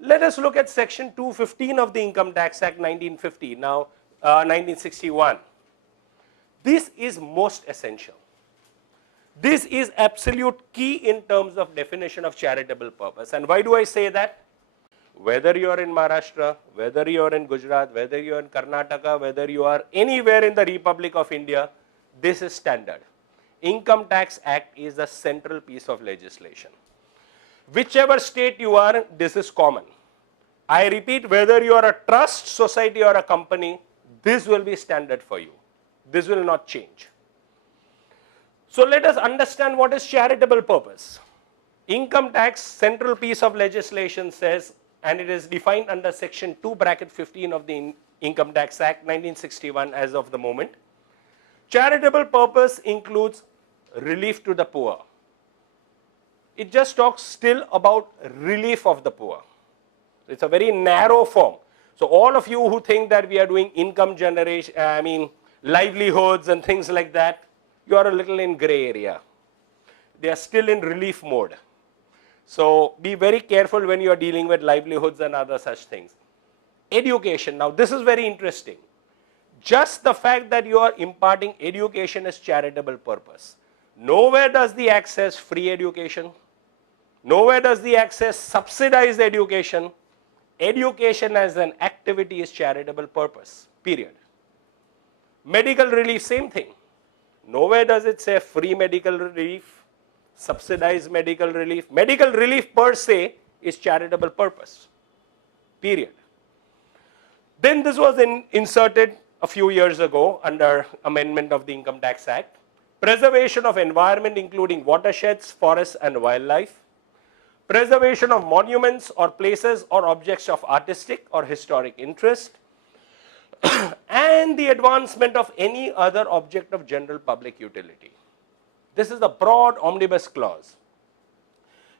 Let us look at section 215 of the Income Tax Act 1950, now 1961. This is most essential. This is absolute key in terms of definition of charitable purpose. And why do I say that? Whether you are in Maharashtra, whether you are in Gujarat, whether you are in Karnataka, whether you are anywhere in the Republic of India, this is standard. Income Tax Act is the central piece of legislation. Whichever state you are, this is common. I repeat, whether you are a trust, society or a company, this will be standard for you. This will not change. So let us understand what is charitable purpose. Income tax central piece of legislation says, and it is defined under section 2 bracket 15 of the Income Tax Act 1961 as of the moment. Charitable purpose includes relief to the poor. It just talks still about relief of the poor. It's a very narrow form. So all of you who think that we are doing income generation, livelihoods and things like that, you are a little in gray area. They are still in relief mode. So be very careful when you are dealing with livelihoods and other such things. Education, now this is very interesting. Just the fact that you are imparting education is charitable purpose. Nowhere does the Act says free education. Nowhere does the Act says subsidized education. Education as an activity is charitable purpose, period. Medical relief, same thing. Nowhere does it say free medical relief, subsidized medical relief. Medical relief per se is charitable purpose, period. Then this was inserted a few years ago under amendment of the Income Tax Act. Preservation of environment including watersheds, forests and wildlife. Preservation of monuments or places or objects of artistic or historic interest. And the advancement of any other object of general public utility. This is the broad omnibus clause.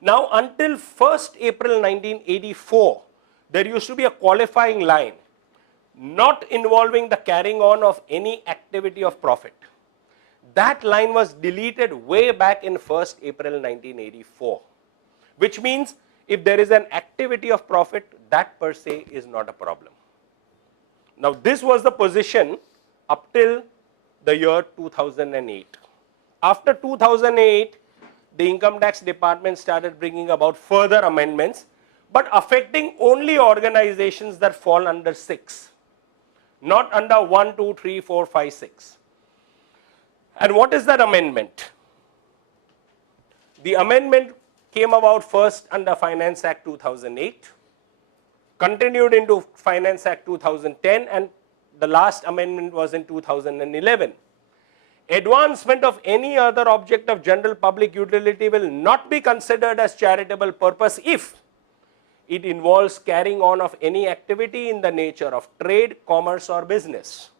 Now until 1st April 1984, there used to be a qualifying line, not involving the carrying on of any activity of profit. That line was deleted way back in 1st April 1984, which means if there is an activity of profit, that per se is not a problem. Now this was the position up till the year 2008. After 2008, the Income Tax Department started bringing about further amendments, but affecting only organizations that fall under 6, not under 1, 2, 3, 4, 5, 6. And what is that amendment? The amendment came about first under Finance Act 2008, continued into Finance Act 2010, and the last amendment was in 2011. Advancement of any other object of general public utility will not be considered as charitable purpose if it involves carrying on of any activity in the nature of trade, commerce or business.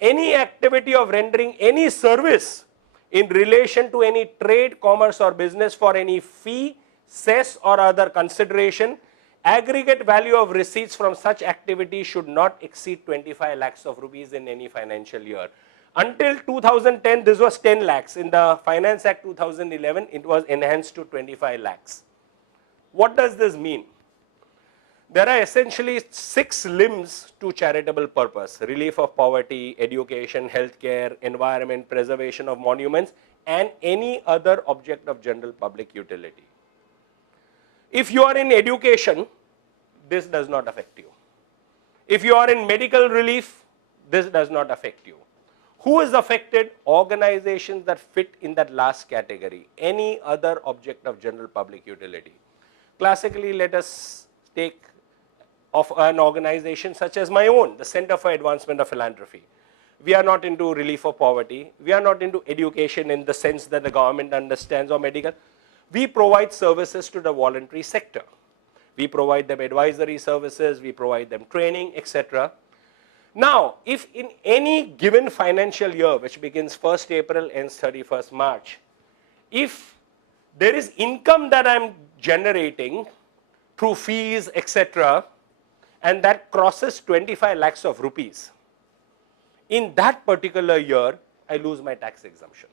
Any activity of rendering any service in relation to any trade, commerce or business for any fee, cess or other consideration. Aggregate value of receipts from such activity should not exceed 25 lakhs of rupees in any financial year. Until 2010, this was 10 lakhs. In the Finance Act 2011, it was enhanced to 25 lakhs. What does this mean? There are essentially 6 limbs to charitable purpose: relief of poverty, education, healthcare, environment, preservation of monuments, and any other object of general public utility. If you are in education, this does not affect you. If you are in medical relief, this does not affect you. Who is affected? Organizations that fit in that last category, any other object of general public utility. Classically, let us take of an organization such as my own, the Center for Advancement of Philanthropy. We are not into relief of poverty. We are not into education in the sense that the government understands, or medical. We provide services to the voluntary sector. We provide them advisory services, we provide them training, etc. Now, if in any given financial year, which begins 1st April, ends 31st March, if there is income that I am generating through fees, etc., and that crosses 25 lakhs of rupees, in that particular year, I lose my tax exemption.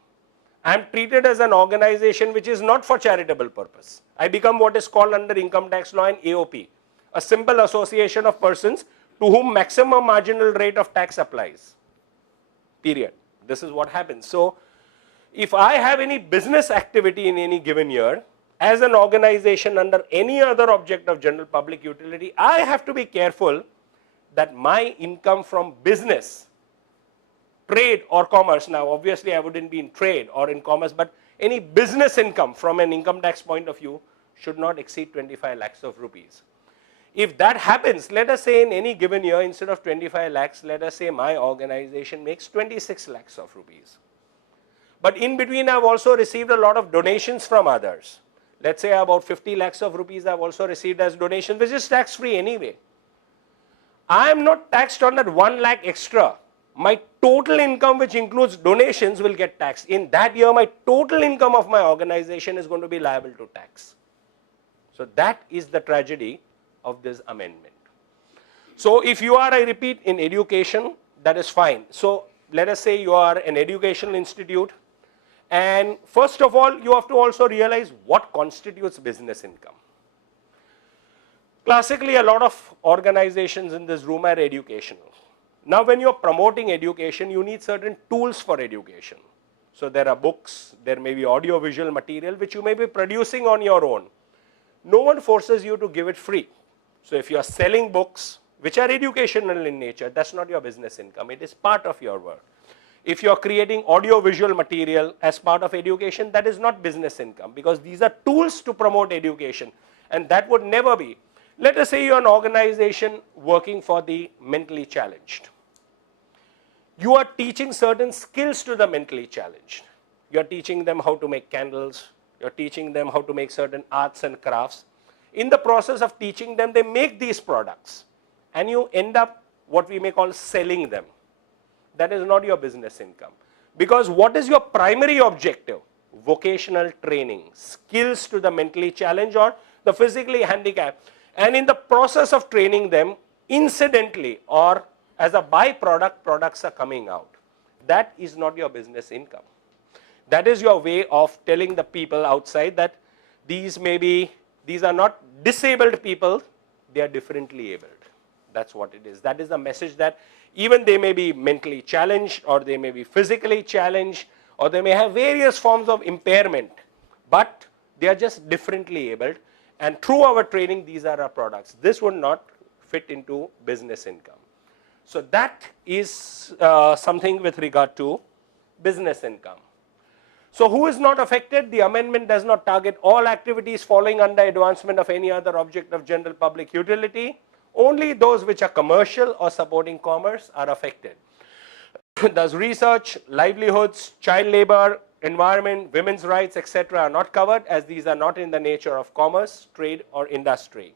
I am treated as an organization which is not for charitable purpose. I become what is called under income tax law an AOP, a simple association of persons to whom maximum marginal rate of tax applies, period. This is what happens. So if I have any business activity in any given year, as an organization under any other object of general public utility, I have to be careful that my income from business, trade or commerce, now obviously I wouldn't be in trade or in commerce, but any business income from an income tax point of view should not exceed 25 lakhs of rupees. If that happens, let us say in any given year, instead of 25 lakhs, let us say my organization makes 26 lakhs of rupees. But in between I have also received a lot of donations from others. Let's say about 50 lakhs of rupees I have also received as donation, which is tax free anyway. I am not taxed on that 1 lakh extra. My total income, which includes donations, will get taxed. In that year, my total income of my organization is going to be liable to tax. So that is the tragedy of this amendment. So if you are, I repeat, in education, that is fine. So let us say you are an educational institute, and first of all, you have to also realize what constitutes business income. Classically, a lot of organizations in this room are educational. Now when you are promoting education, you need certain tools for education. So there are books, there may be audio visual material which you may be producing on your own. No one forces you to give it free. So if you are selling books which are educational in nature, that's not your business income, it is part of your work. If you are creating audio visual material as part of education, that is not business income, because these are tools to promote education, and that would never be. Let us say you are an organization working for the mentally challenged. You are teaching certain skills to the mentally challenged. You are teaching them how to make candles, you are teaching them how to make certain arts and crafts. In the process of teaching them, they make these products, and you end up what we may call selling them. That is not your business income, because what is your primary objective? Vocational training, skills to the mentally challenged or the physically handicapped. And in the process of training them, incidentally or as a byproduct, products are coming out. That is not your business income. That is your way of telling the people outside that these are not disabled people, they are differently abled. That's what it is. That is the message, that even they may be mentally challenged, or they may be physically challenged, or they may have various forms of impairment, but they are just differently abled. And through our training, these are our products. This would not fit into business income. So that is something with regard to business income. So who is not affected? The amendment does not target all activities falling under advancement of any other object of general public utility. Only those which are commercial or supporting commerce are affected. Thus research, livelihoods, child labor, environment, women's rights, etc. are not covered, as these are not in the nature of commerce, trade or industry.